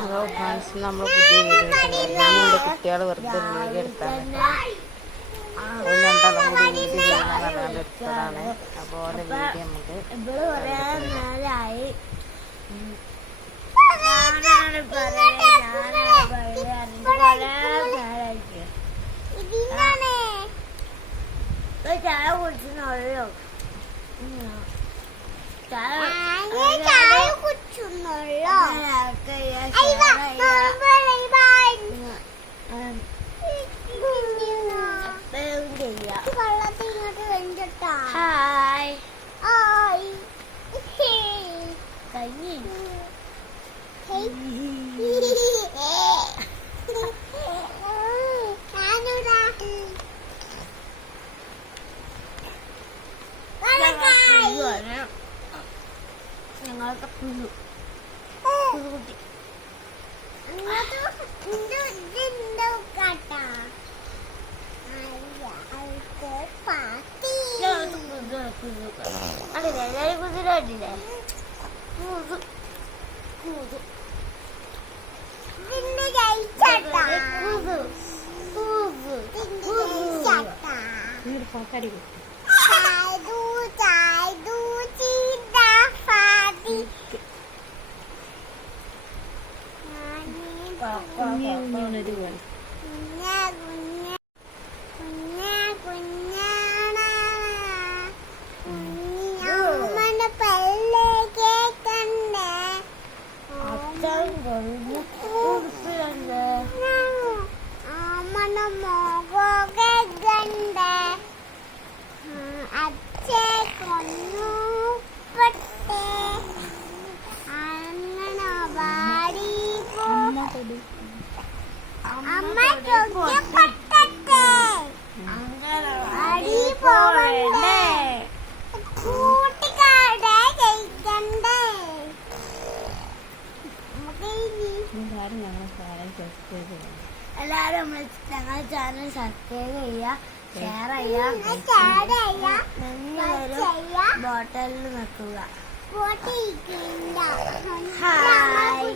Hello friends, നമ്മൾ പുതിയ video കുട്ടികൾ വെറുതെ വീഡിയോ എടുത്താണ്. രണ്ടാളും കൂടി വീഡിയോ ചെയ്യാൻ പറഞ്ഞാൽ എടുത്തതാണ്. അപ്പോൾ ഓരോ വീഡിയോ നമുക്ക് ചായ കുടിച്ചോ ഹായ് ഞങ്ങൾക്ക് പുതുകുട്ടി അടില്ലേ എല്ലാവരും കുതിര അടില്ലേ എല്ലാരും ഞങ്ങളുടെ ചാനൽ സബ്സ്ക്രൈബ് ചെയ്യുക, ഷെയർ ചെയ്യുക, ബോട്ടലിൽ നിൽക്കുക. ഹായ്.